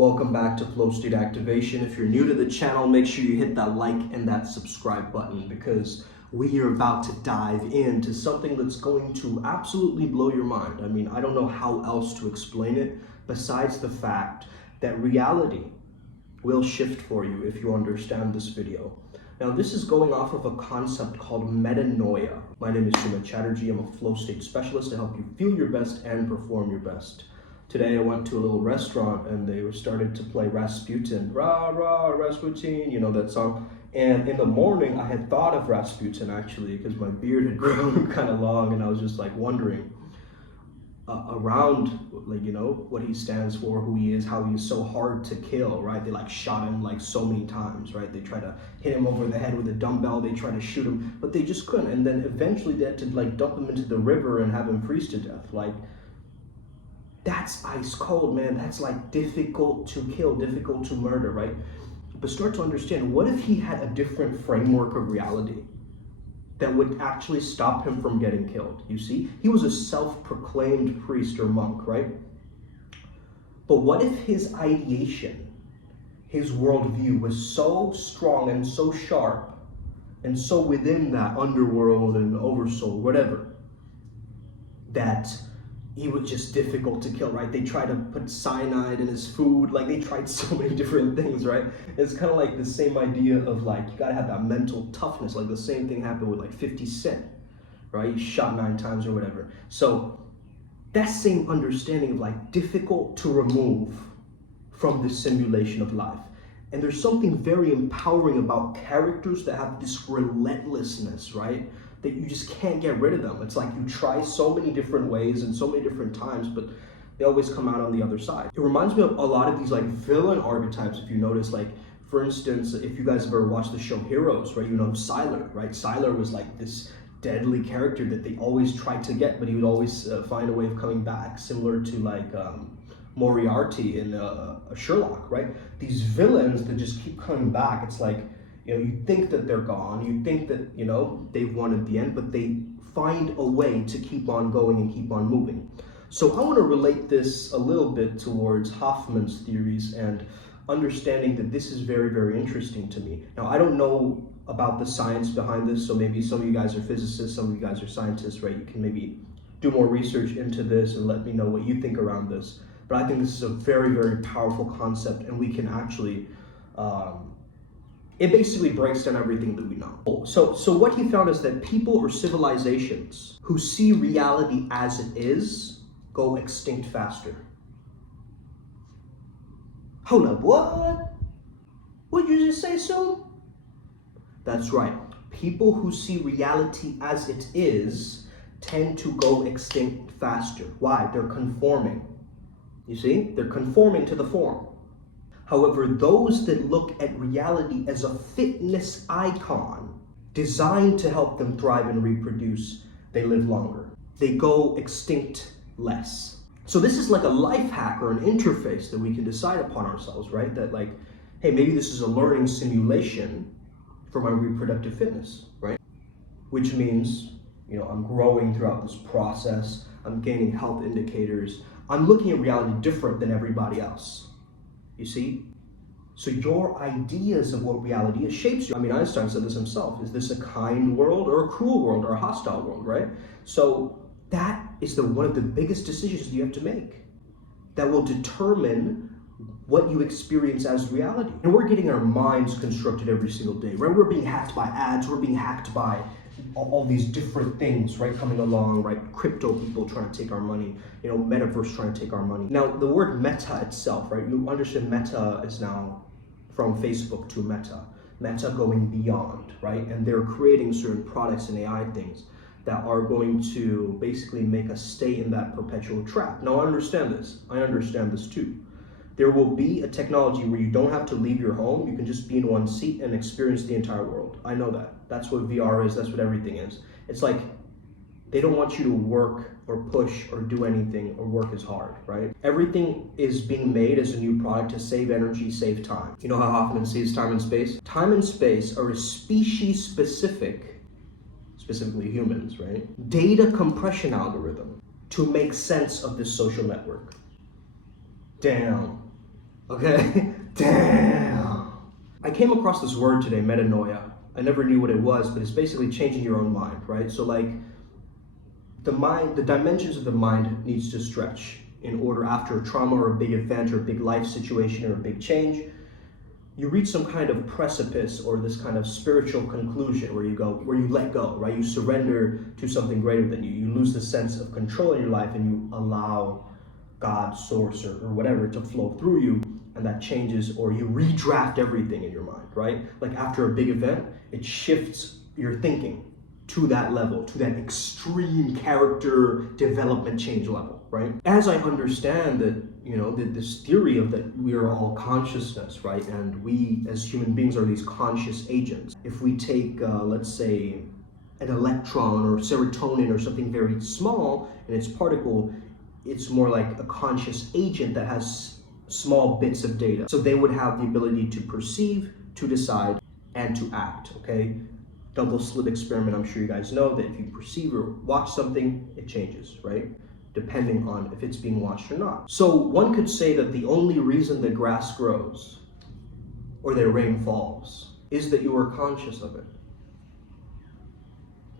Welcome back to Flow State Activation. If you're new to the channel, make sure you hit that like and that subscribe button because we are about to dive into something that's going to absolutely blow your mind. I mean, I don't know how else to explain it besides the fact that reality will shift for you if you understand this video. Now, this is going off of a concept called metanoia. My name is Sumit Chatterjee. I'm a flow state specialist to help you feel your best and perform your best. Today I went to a little restaurant and they started to play Rasputin. Rah, rah, Rasputin, you know that song. And in the morning I had thought of Rasputin actually because my beard had grown kind of long and I was just like wondering around like, you know, what he stands for, who he is, how he's so hard to kill, right? They like shot him like so many times, right? They tried to hit him over the head with a dumbbell, they tried to shoot him, but they just couldn't. And then eventually they had to like dump him into the river and have him freeze to death. Like, that's ice cold, man. That's like difficult to kill, difficult to murder, right? But start to understand, what if he had a different framework of reality that would actually stop him from getting killed? You see, he was a self-proclaimed priest or monk, right? But what if his ideation, his worldview was so strong and so sharp and so within that underworld and oversoul, whatever, that he was just difficult to kill, right? They tried to put cyanide in his food, like they tried so many different things, right? It's kind of like the same idea of like, you gotta have that mental toughness, like the same thing happened with like 50 Cent, right? He shot 9 times or whatever. So that same understanding of like difficult to remove from the simulation of life. And there's something very empowering about characters that have this relentlessness, right? That you just can't get rid of them. It's like you try so many different ways and so many different times, but they always come out on the other side. It reminds me of a lot of these like villain archetypes, if you notice, like for instance, if you guys have ever watched the show Heroes, right? You know Sylar, right? Sylar was like this deadly character that they always tried to get, but he would always find a way of coming back, similar to like Moriarty in Sherlock, right? These villains that just keep coming back. It's like, you know, you think that they're gone, you think that, you know, they've won at the end, but they find a way to keep on going and keep on moving. So I want to relate this a little bit towards Hoffman's theories and understanding that this is very, very interesting to me. Now, I don't know about the science behind this, so maybe some of you guys are physicists, some of you guys are scientists, right? You can maybe do more research into this and let me know what you think around this. But I think this is a very, very powerful concept, and we can actually it basically breaks down everything that we know. So what he found is that people or civilizations who see reality as it is go extinct faster. Hold up, what? What'd you just say, Sue? That's right. People who see reality as it is tend to go extinct faster. Why? They're conforming. You see? They're conforming to the form. However, those that look at reality as a fitness icon designed to help them thrive and reproduce, they live longer. They go extinct less. So this is like a life hack or an interface that we can decide upon ourselves, right? That like, hey, maybe this is a learning simulation for my reproductive fitness, right? Which means, you know, I'm growing throughout this process. I'm gaining health indicators. I'm looking at reality different than everybody else. You see? So your ideas of what reality is shapes you. I mean, Einstein said this himself. Is this a kind world or a cruel world or a hostile world, right? So that is one of the biggest decisions you have to make that will determine what you experience as reality. And we're getting our minds constructed every single day, right? We're being hacked by ads. We're being hacked by all these different things, right, coming along, right? Crypto people trying to take our money, you know, metaverse trying to take our money. Now, the word meta itself, right? You understand meta is now from Facebook to meta going beyond, right? And they're creating certain products and AI things that are going to basically make us stay in that perpetual trap. Now, I understand this too. There will be a technology where you don't have to leave your home. You can just be in one seat and experience the entire world. I know that. That's what VR is. That's what everything is. It's like they don't want you to work or push or do anything or work as hard, right? Everything is being made as a new product to save energy, save time. You know how Hoffman sees time and space? Time and space are a species specific, specifically humans, right? Data compression algorithm to make sense of this social network. Damn. Okay? Damn. I came across this word today, metanoia. I never knew what it was, but it's basically changing your own mind, right? So like the mind, the dimensions of the mind needs to stretch in order after a trauma or a big event or a big life situation or a big change. You reach some kind of precipice or this kind of spiritual conclusion where you let go, right? You surrender to something greater than you. You lose the sense of control in your life and you allow God, source, or whatever to flow through you, and that changes, or you redraft everything in your mind, right? Like after a big event, it shifts your thinking to that level, to that extreme character development change level, right? As I understand that, this theory of that we are all consciousness, right? And we as human beings are these conscious agents. If we take, let's say, an electron or serotonin or something very small in its particle, it's more like a conscious agent that has small bits of data. So they would have the ability to perceive, to decide, and to act, okay? Double slit experiment, I'm sure you guys know that if you perceive or watch something, it changes, right? Depending on if it's being watched or not. So one could say that the only reason the grass grows or that rain falls is that you are conscious of it,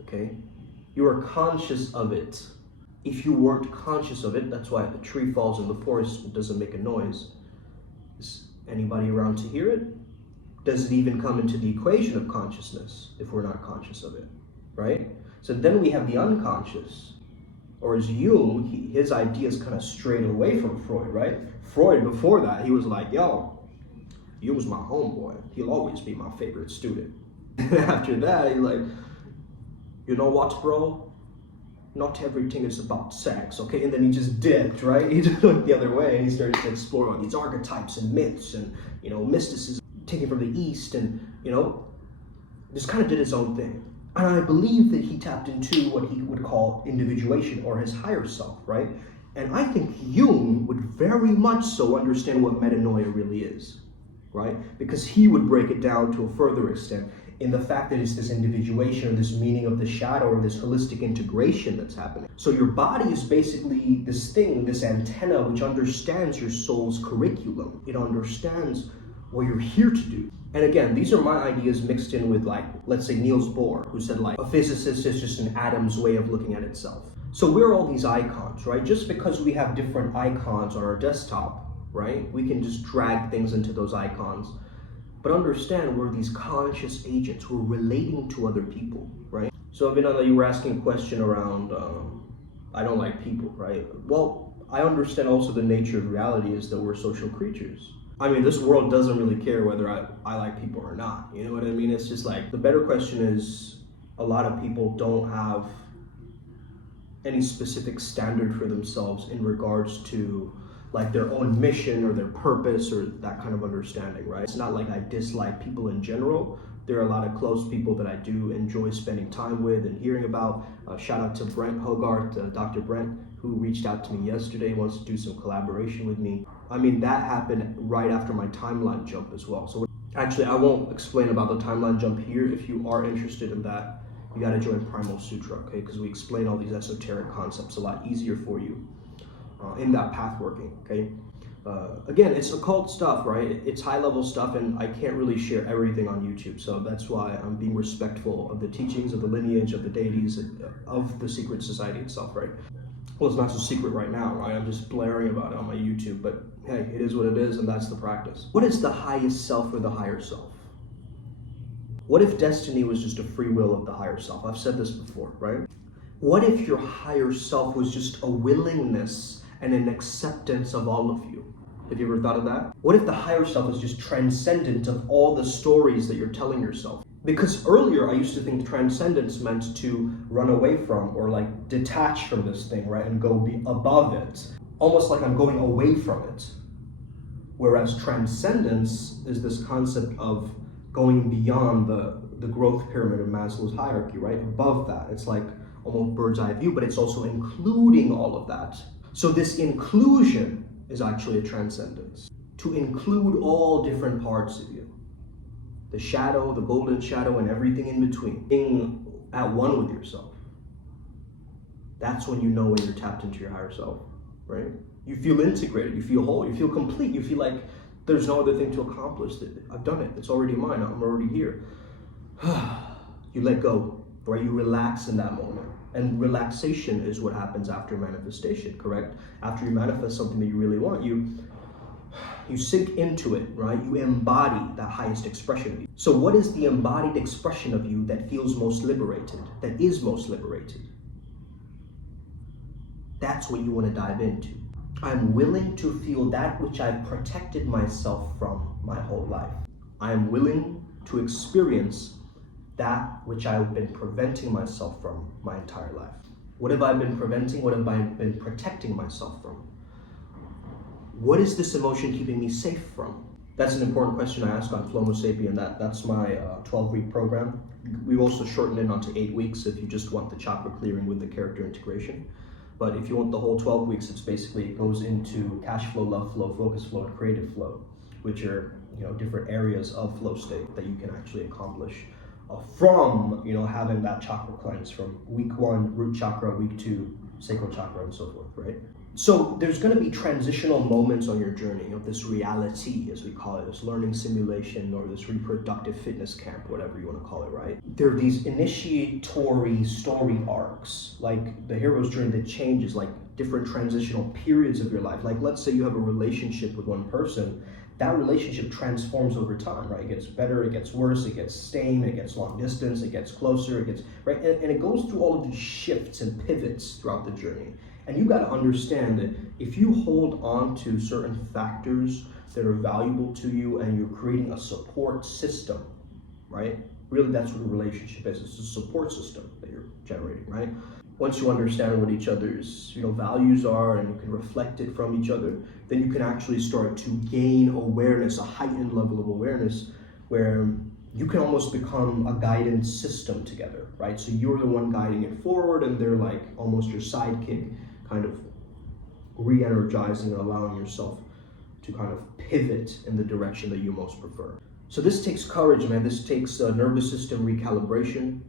okay? You are conscious of it. If you weren't conscious of it, that's why if a tree falls in the forest, it doesn't make a noise. Is anybody around to hear it? Does it even come into the equation of consciousness if we're not conscious of it, right? So then we have the unconscious, or as Jung, his ideas kind of strayed away from Freud, right? Freud, before that, he was like, yo, Jung's my homeboy. He'll always be my favorite student. And after that, he's like, you know what, bro? Not everything is about sex, okay? And then he just dipped, right? He just went the other way and he started to explore all these archetypes and myths and, mysticism taken from the East and, just kind of did his own thing. And I believe that he tapped into what he would call individuation or his higher self, right? And I think Jung would very much so understand what metanoia really is, right? Because he would break it down to a further extent in the fact that it's this individuation or this meaning of the shadow or this holistic integration that's happening. So your body is basically this thing, this antenna, which understands your soul's curriculum. It understands what you're here to do. And again, these are my ideas mixed in with, like, let's say Niels Bohr, who said, like, a physicist is just an atom's way of looking at itself. So we're all these icons, right? Just because we have different icons on our desktop, right? We can just drag things into those icons. But understand we're these conscious agents. We're relating to other people, right? So Vinanda, you were asking a question around, I don't like people, right? Well, I understand also the nature of reality is that we're social creatures. I mean, this world doesn't really care whether I like people or not. You know what I mean? It's just like, the better question is, a lot of people don't have any specific standard for themselves in regards to like their own mission or their purpose or that kind of understanding, right? It's not like I dislike people in general. There are a lot of close people that I do enjoy spending time with and hearing about. Shout out to Brent Hogarth, Dr. Brent, who reached out to me yesterday, wants to do some collaboration with me. I mean, that happened right after my timeline jump as well. So actually, I won't explain about the timeline jump here. If you are interested in that, you gotta join Primal Sutra, okay? Because we explain all these esoteric concepts a lot easier for you in that path working, okay? Again, it's occult stuff, right? It's high level stuff, and I can't really share everything on YouTube. So that's why I'm being respectful of the teachings, of the lineage, of the deities, of the secret society itself, right? Well, it's not so secret right now, right? I'm just blaring about it on my YouTube, but hey, it is what it is, and that's the practice. What is the highest self or the higher self? What if destiny was just a free will of the higher self? I've said this before, right? What if your higher self was just a willingness and an acceptance of all of you? Have you ever thought of that? What if the higher self is just transcendent of all the stories that you're telling yourself? Because earlier I used to think transcendence meant to run away from or like detach from this thing, right? And go be above it. Almost like I'm going away from it. Whereas transcendence is this concept of going beyond the growth pyramid of Maslow's hierarchy, right? Above that. It's like almost bird's eye view, but it's also including all of that. So this inclusion is actually a transcendence. To include all different parts of you. The shadow, the golden shadow, and everything in between. Being at one with yourself. That's when you know when you're tapped into your higher self, right? You feel integrated, you feel whole, you feel complete, you feel like There's no other thing to accomplish. I've done it. It's already mine. I'm already here. You let go, right? You relax in that moment. And relaxation is what happens after manifestation, correct? After you manifest something that you really want, you sink into it, right? You embody that highest expression of you. So what is the embodied expression of you that feels most liberated, that is most liberated? That's what you want to dive into. I'm willing to feel that which I've protected myself from my whole life. I am willing to experience that which I've been preventing myself from my entire life. What have I been preventing? What have I been protecting myself from? What is this emotion keeping me safe from? That's an important question I ask on Flomo Sapien. That's my 12-week program. We've also shortened it onto 8 weeks if you just want the chakra clearing with the character integration. But if you want the whole 12 weeks, it goes into cash flow, love flow, focus flow, and creative flow, which are different areas of flow state that you can actually accomplish from having that chakra cleanse from week 1 root chakra, week 2 sacral chakra, and so forth, right? So there's going to be transitional moments on your journey of this reality, as we call it, this learning simulation or this reproductive fitness camp, whatever you want to call it, right? There are these initiatory story arcs, like the hero's journey that changes, like different transitional periods of your life. Like let's say you have a relationship with one person, that relationship transforms over time, right? It gets better, it gets worse, it gets stained, it gets long distance, it gets closer, it gets, right? And it goes through all of these shifts and pivots throughout the journey. And you got to understand that if you hold on to certain factors that are valuable to you and you're creating a support system, right? Really, that's what a relationship is. It's a support system that you're generating, right? Once you understand what each other's values are and you can reflect it from each other, then you can actually start to gain awareness, a heightened level of awareness, where you can almost become a guidance system together, right? So you're the one guiding it forward and they're like almost your sidekick, kind of re-energizing and allowing yourself to kind of pivot in the direction that you most prefer. So this takes courage, man. This takes nervous system recalibration.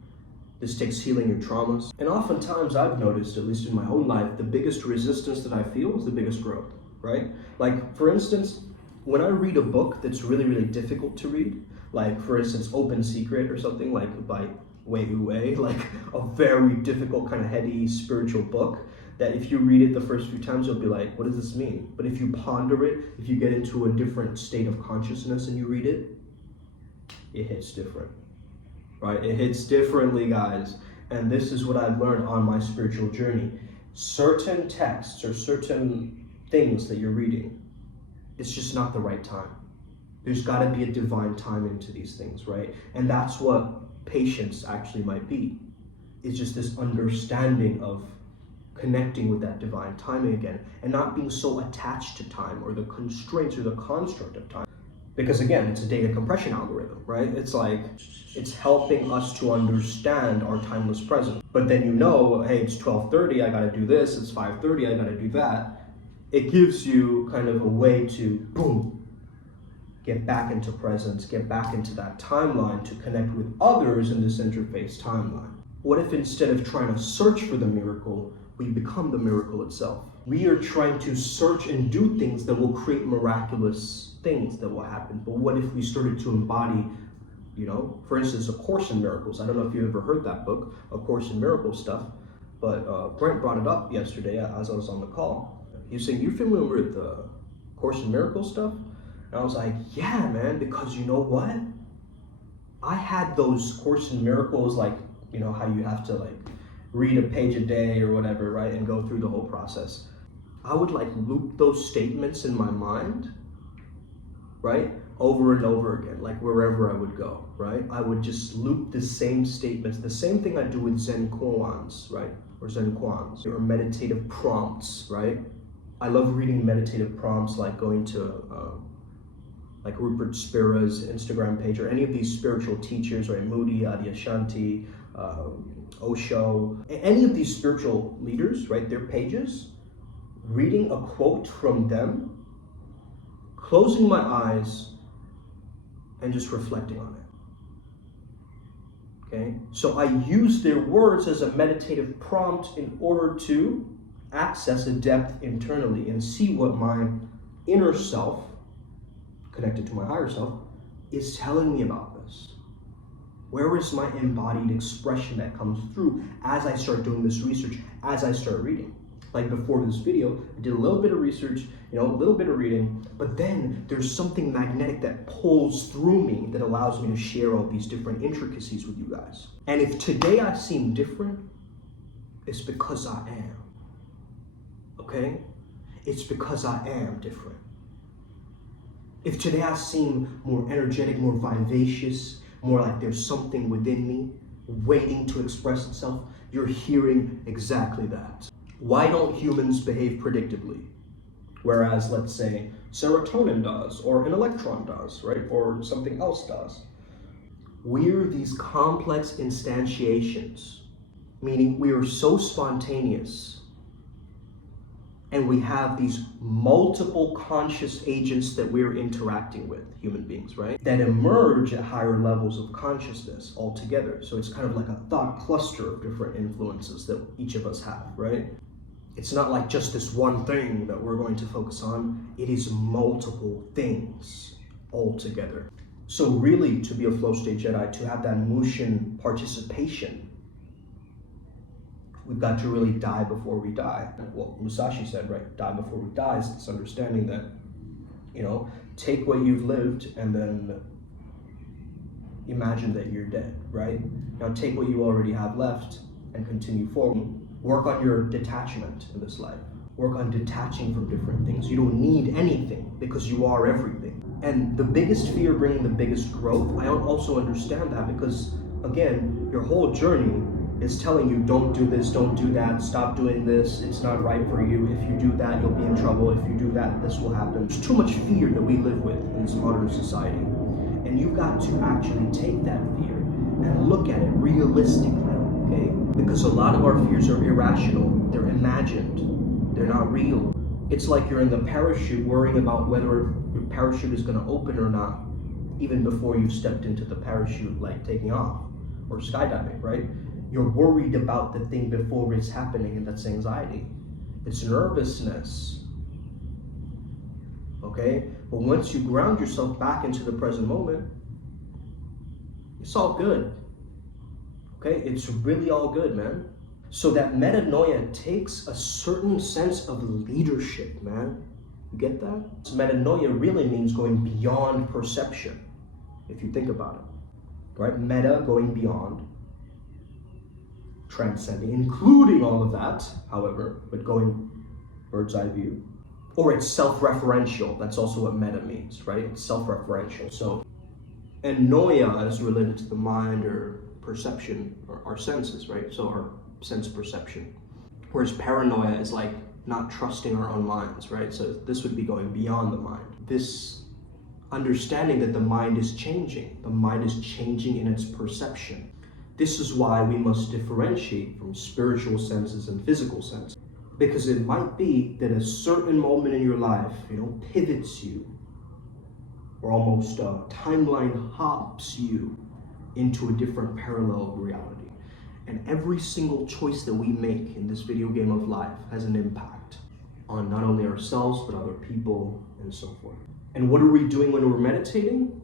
This takes healing your traumas. And oftentimes I've noticed, at least in my own life, the biggest resistance that I feel is the biggest growth, right? Like, for instance, when I read a book that's really, really difficult to read, like, for instance, Open Secret or something, like by Wei Wu, like a very difficult, kind of heady spiritual book, that if you read it the first few times, you'll be like, what does this mean? But if you ponder it, if you get into a different state of consciousness and you read it, it hits different, right? It hits differently, guys. And this is what I've learned on my spiritual journey. Certain texts or certain things that you're reading, it's just not the right time. There's got to be a divine timing to these things, right? And that's what patience actually might be. It's just this understanding of connecting with that divine timing again and not being so attached to time or the constraints or the construct of time. Because again, it's a data compression algorithm, right? It's like, it's helping us to understand our timeless present. But then hey, it's 12:30, I gotta do this, it's 5:30, I gotta do that. It gives you kind of a way to, boom, get back into presence, get back into that timeline to connect with others in this interface timeline. What if instead of trying to search for the miracle, we become the miracle itself? We are trying to search and do things that will create miraculous things that will happen. But what if we started to embody, for instance, A Course in Miracles? I don't know if you ever heard that book, A Course in Miracles stuff, but Brent brought it up yesterday as I was on the call. He was saying, you familiar with the Course in Miracles stuff? And I was like, yeah, man, because you know what? I had those Course in Miracles, like, how you have to like read a page a day or whatever, right? And go through the whole process. I would like loop those statements in my mind, right? Over and over again, like wherever I would go, right? I would just loop the same statements, the same thing I do with Zen koans, right? Or Zen koans, or meditative prompts, right? I love reading meditative prompts, like going to like Rupert Spira's Instagram page, or any of these spiritual teachers, right? Moody, Adyashanti, Osho, any of these spiritual leaders, right? Their pages, reading a quote from them, closing my eyes, and just reflecting on it. Okay? So I use their words as a meditative prompt in order to access a depth internally and see what my inner self connected to my higher self, is telling me about this? Where is my embodied expression that comes through as I start doing this research, as I start reading? Like before this video, I did a little bit of research, a little bit of reading, but then there's something magnetic that pulls through me that allows me to share all these different intricacies with you guys. And if today I seem different, it's because I am. Okay? It's because I am different. If today I seem more energetic, more vivacious, more like there's something within me waiting to express itself, you're hearing exactly that. Why don't humans behave predictably? Whereas, let's say, serotonin does, or an electron does, right? Or something else does. We're these complex instantiations, meaning we are so spontaneous, and we have these multiple conscious agents that we're interacting with, human beings, right? That emerge at higher levels of consciousness altogether. So it's kind of like a thought cluster of different influences that each of us have, right? It's not like just this one thing that we're going to focus on. It is multiple things altogether. So really, to be a flow state Jedi, to have that Mushin participation, we've got to really die before we die. Well, Musashi said, right, die before we die is this understanding that, take what you've lived and then imagine that you're dead, right? Now take what you already have left and continue forward. Work on your detachment in this life. Work on detaching from different things. You don't need anything because you are everything. And the biggest fear bringing the biggest growth, I also understand that because, again, your whole journey is telling you, don't do this, don't do that, stop doing this, it's not right for you. If you do that, you'll be in trouble. If you do that, this will happen. There's too much fear that we live with in this modern society. And you've got to actually take that fear and look at it realistically, okay? Because a lot of our fears are irrational, they're imagined, they're not real. It's like you're in the parachute worrying about whether your parachute is gonna open or not, even before you've stepped into the parachute, like taking off or skydiving, right? You're worried about the thing before it's happening, and that's anxiety. It's nervousness, okay? But once you ground yourself back into the present moment, it's all good, okay? It's really all good, man. So that metanoia takes a certain sense of leadership, man. You get that? So metanoia really means going beyond perception, if you think about it, right? Meta, going beyond, transcending, including all of that, however, but going bird's eye view. Or it's self-referential. That's also what meta means, right? It's self-referential. So, and noia is related to the mind or perception, or our senses, right? So our sense perception. Whereas paranoia is like not trusting our own minds, right? So this would be going beyond the mind. This understanding that the mind is changing. The mind is changing in its perception. This is why we must differentiate from spiritual senses and physical senses. Because it might be that a certain moment in your life, pivots you, or almost timeline hops you into a different parallel of reality. And every single choice that we make in this video game of life has an impact on not only ourselves, but other people, and so forth. And what are we doing when we're meditating?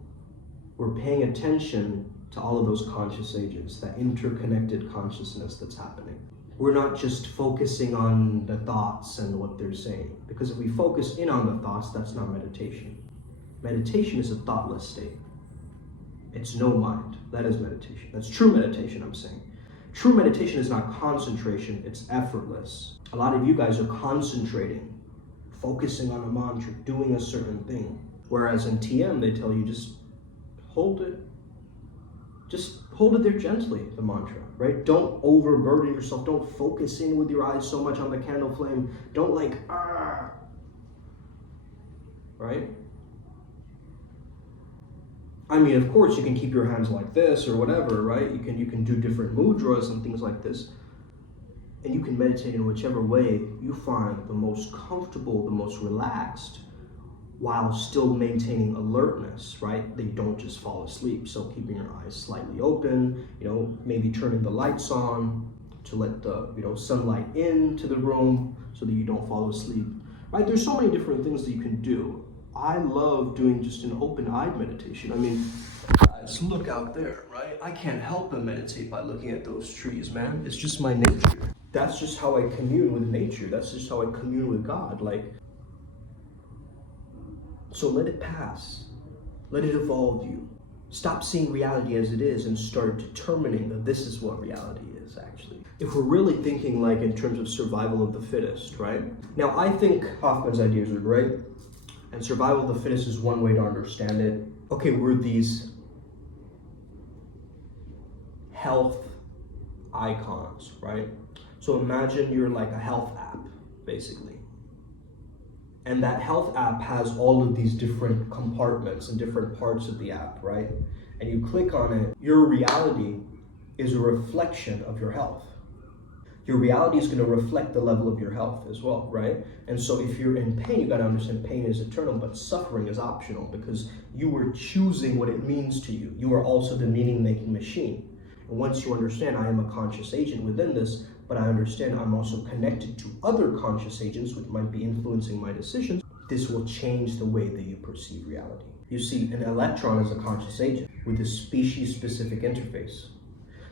We're paying attention to all of those conscious agents, that interconnected consciousness that's happening. We're not just focusing on the thoughts and what they're saying, because if we focus in on the thoughts, that's not meditation. Meditation is a thoughtless state. It's no mind. That is meditation. That's true meditation, I'm saying. True meditation is not concentration, it's effortless. A lot of you guys are concentrating, focusing on a mantra, doing a certain thing. Whereas in TM, they tell you just hold it. Just hold it there gently, the mantra, right? Don't overburden yourself. Don't focus in with your eyes so much on the candle flame. Don't right? I mean, of course, you can keep your hands like this or whatever, right? You can do different mudras and things like this. And you can meditate in whichever way you find the most comfortable, the most relaxed, while still maintaining alertness, right? They don't just fall asleep. So keeping your eyes slightly open, maybe turning the lights on to let the, sunlight into the room so that you don't fall asleep, right? There's so many different things that you can do. I love doing just an open-eyed meditation. I mean, guys, look out there, right? I can't help but meditate by looking at those trees, man. It's just my nature. That's just how I commune with nature. That's just how I commune with God. Like, so let it pass. Let it evolve you. Stop seeing reality as it is and start determining that this is what reality is, actually. If we're really thinking like in terms of survival of the fittest, right? Now, I think Hoffman's ideas are great, and survival of the fittest is one way to understand it. Okay, we're these health icons, right? So imagine you're like a health app, basically. And that health app has all of these different compartments and different parts of the app, right? And you click on it, your reality is a reflection of your health. Your reality is going to reflect the level of your health as well, right? And so if you're in pain, you got to understand pain is eternal, but suffering is optional because you were choosing what it means to you. You are also the meaning-making machine. And once you understand I am a conscious agent within this, but I understand I'm also connected to other conscious agents which might be influencing my decisions, this will change the way that you perceive reality. You see, an electron is a conscious agent with a species-specific interface.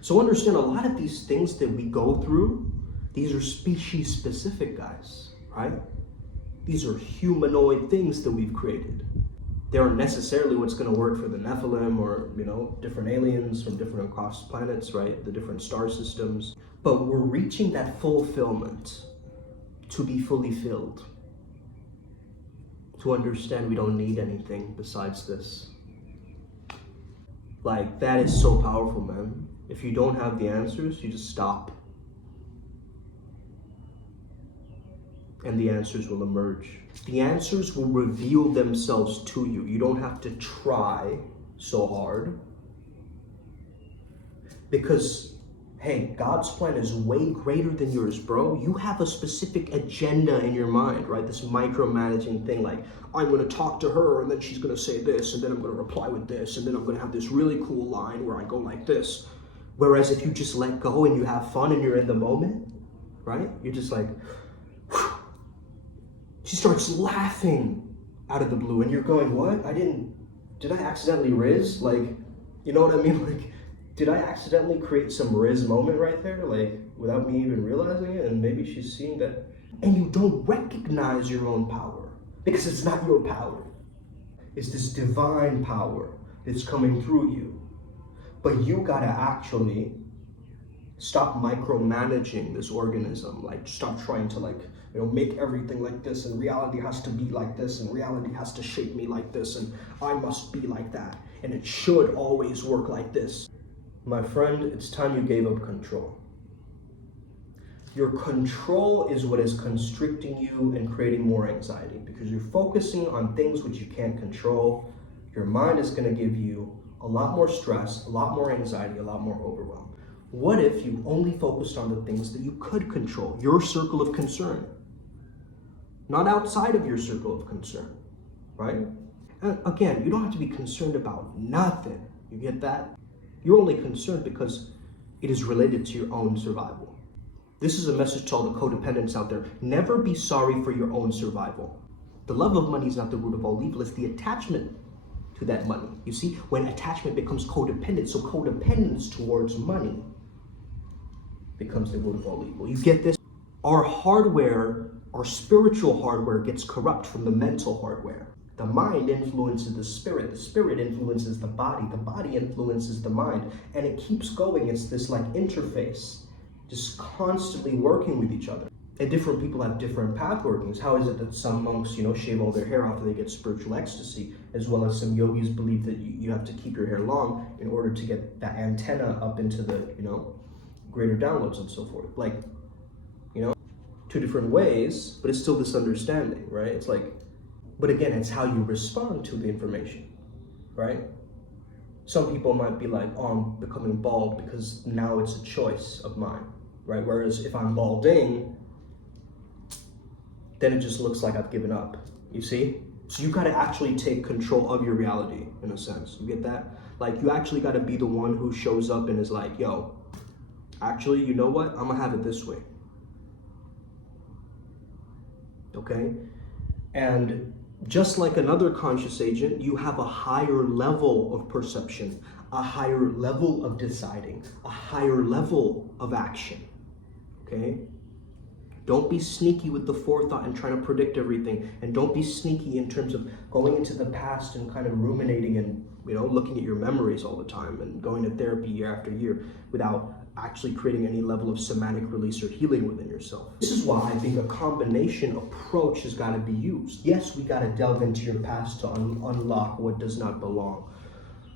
So understand a lot of these things that we go through, these are species-specific, guys, right? These are humanoid things that we've created. They aren't necessarily what's going to work for the Nephilim or, different aliens from different across planets, right? The different star systems. But we're reaching that fulfillment to be fully filled. To understand we don't need anything besides this. Like, that is so powerful, man. If you don't have the answers, you just stop. And the answers will emerge. The answers will reveal themselves to you. You don't have to try so hard. Because, hey, God's plan is way greater than yours, bro. You have a specific agenda in your mind, right? This micromanaging thing, like, I'm going to talk to her, and then she's going to say this, and then I'm going to reply with this, and then I'm going to have this really cool line where I go like this. Whereas if you just let go and you have fun and you're in the moment, right? You're just like, whew. She starts laughing out of the blue, and you're going, what? Did I accidentally Riz? Like, you know what I mean? Like, did I accidentally create some Riz moment right there? Like, without me even realizing it? And maybe she's seeing that. And you don't recognize your own power because it's not your power. It's this divine power that's coming through you. But you gotta actually stop micromanaging this organism. Like, stop trying to make everything like this, and reality has to be like this, and reality has to shape me like this, and I must be like that, and it should always work like this. My friend, it's time you gave up control. Your control is what is constricting you and creating more anxiety because you're focusing on things which you can't control. Your mind is going to give you a lot more stress, a lot more anxiety, a lot more overwhelm. What if you only focused on the things that you could control, your circle of concern? Not outside of your circle of concern, right? And again, you don't have to be concerned about nothing. You get that? You're only concerned because it is related to your own survival. This is a message to all the codependents out there. Never be sorry for your own survival. The love of money is not the root of all evil. It's the attachment to that money. You see, when attachment becomes codependent, so codependence towards money becomes the root of all evil. You get this? Our hardware, our spiritual hardware gets corrupt from the mental hardware. The mind influences the spirit influences the body influences the mind, and it keeps going. It's this interface, just constantly working with each other. And different people have different path workings. How is it that some monks, shave all their hair after they get spiritual ecstasy, as well as some yogis believe that you have to keep your hair long in order to get that antenna up into the, greater downloads and so forth. Two different ways, but it's still this understanding, right? It's but again, it's how you respond to the information, right? Some people might be like, oh, I'm becoming bald because now it's a choice of mine, right? Whereas if I'm balding, then it just looks like I've given up, you see? So you gotta actually take control of your reality, in a sense, you get that? You actually gotta be the one who shows up and is like, yo, actually, you know what? I'm gonna have it this way. Okay? And Just like another conscious agent, you have a higher level of perception, a higher level of deciding, a higher level of action, okay? Don't be sneaky with the forethought and trying to predict everything. And don't be sneaky in terms of going into the past and kind of ruminating and, looking at your memories all the time and going to therapy year after year without actually creating any level of somatic release or healing within yourself. This is why I think a combination approach has got to be used. Yes, we got to delve into your past to unlock what does not belong.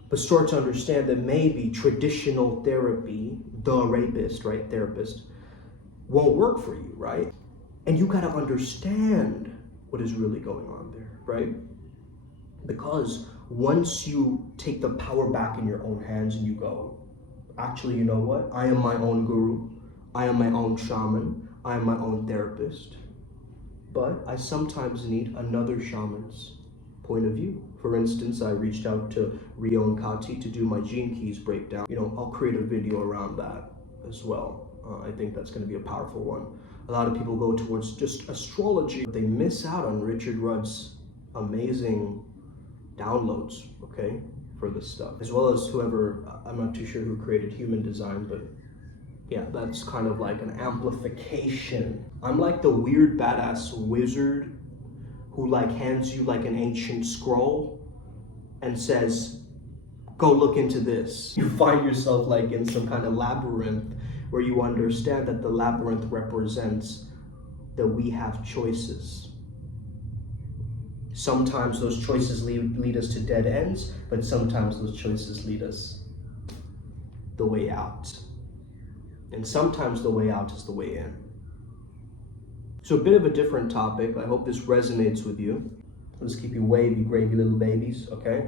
But start to understand that maybe traditional therapy, the rapist, right, therapist, won't work for you, right? And you got to understand what is really going on there, right? Because once you take the power back in your own hands and you go, actually, you know what? I am my own guru. I am my own shaman. I am my own therapist. But I sometimes need another shaman's point of view. For instance, I reached out to Rio and Kati to do my gene keys breakdown. I'll create a video around that as well. I think that's going to be a powerful one. A lot of people go towards just astrology. They miss out on Richard Rudd's amazing downloads, okay, for this stuff. As well as whoever, I'm not too sure who created human design, but yeah, that's kind of like an amplification. I'm like the weird badass wizard who hands you an ancient scroll and says, go look into this. You find yourself in some kind of labyrinth where you understand that the labyrinth represents that we have choices. Sometimes those choices lead us to dead ends, but sometimes those choices lead us the way out. And sometimes the way out is the way in. So a bit of a different topic. I hope this resonates with you. Let's keep you wavy, gravy little babies, okay?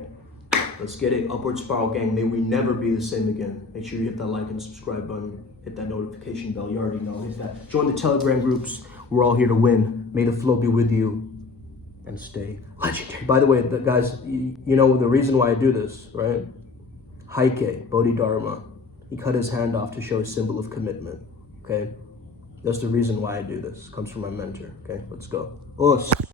Let's get it. Upward Spiral Gang, may we never be the same again. Make sure you hit that like and subscribe button. Hit that notification bell. You already know. Hit that. Join the Telegram groups. We're all here to win. May the flow be with you. And stay legendary. By the way, guys, you know the reason why I do this, right? Heike, Bodhidharma, he cut his hand off to show a symbol of commitment, okay? That's the reason why I do this. Comes from my mentor, okay? Let's go. Us.